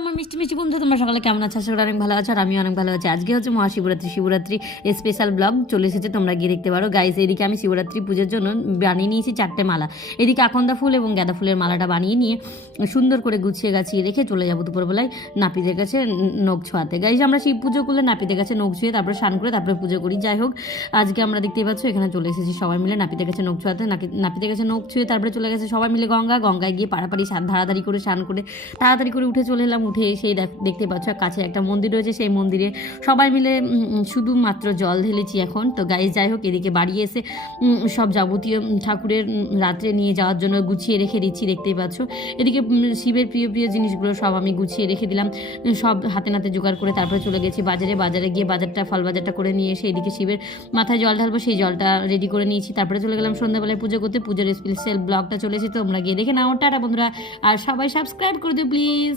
আমার মিষ্টি মিষ্টি বন্ধু, তোমরা সকালে কেমন আছো? আশা করি অনেক ভালো আছো, আর আমি অনেক ভালো আছি। আজকে হচ্ছে মহাশিবরাত্রি স্পেশাল ব্লগ চলে এসেছে, তোমরা গিয়ে দেখতে পারো গাইস। এদিকে আমি শিবরাত্রি পুজোর জন্য বানিয়ে নিয়েছি 4টে মালা। এদিকে আকন্দা ফুল এবং গাঁদা ফুলের মালাটা বানিয়ে নিয়ে সুন্দর করে গুছিয়ে গাছিয়ে রেখে চলে যাবো দুপুরবেলায় নাপিতের কাছে নখ ছোঁয়াতে। গাইস আমরা শিব পুজো করলে নাপিতের কাছে নখ ছুঁয়ে তারপরে স্নান করে তারপরে পুজো করি। যাই হোক, আজকে আমরা দেখতেই পাচ্ছ এখানে চলে এসেছি সবাই মিলে নাপিতের কাছে নখ ছোঁয়াতে। নাপিতের কাছে নখ ছুঁয়ে তারপরে চলে গেছে সবাই মিলে গঙ্গায় গিয়ে পাড়াপাড়ি ধারাধারি করে স্নান করে তাড়াতাড়ি করে উঠে চলে এলাম। উঠে সেই দেখতে পাচ্ছ কাছে একটা মন্দির রয়েছে, সেই মন্দিরে সবাই মিলে শুধুমাত্র জল ঢেলেছি এখন। তো গাইস যাই হোক, এদিকে বাড়ি এসে সব যাবতীয় ঠাকুরের রাত্রে নিয়ে যাওয়ার জন্য গুছিয়ে রেখে দিচ্ছি, দেখতেই পাচ্ছ। এদিকে শিবের প্রিয় প্রিয় জিনিসগুলো সব আমি গুছিয়ে রেখে দিলাম, সব হাতে নাতে জোগাড় করে তারপরে চলে গেছি বাজারে গিয়ে ফল বাজারটা করে নিয়ে এসে এদিকে শিবের মাথায় জল ঢালবো, সেই জলটা রেডি করে নিয়েছি। তারপরে চলে গেলাম সন্ধ্যাবেলায় পুজো করতে। পুজোর স্পেশাল ব্লগটা চলেছি, তোমরা গিয়ে দেখে নাও। টাটা বন্ধুরা, আর সবাই সাবস্ক্রাইব করে দিও প্লিজ।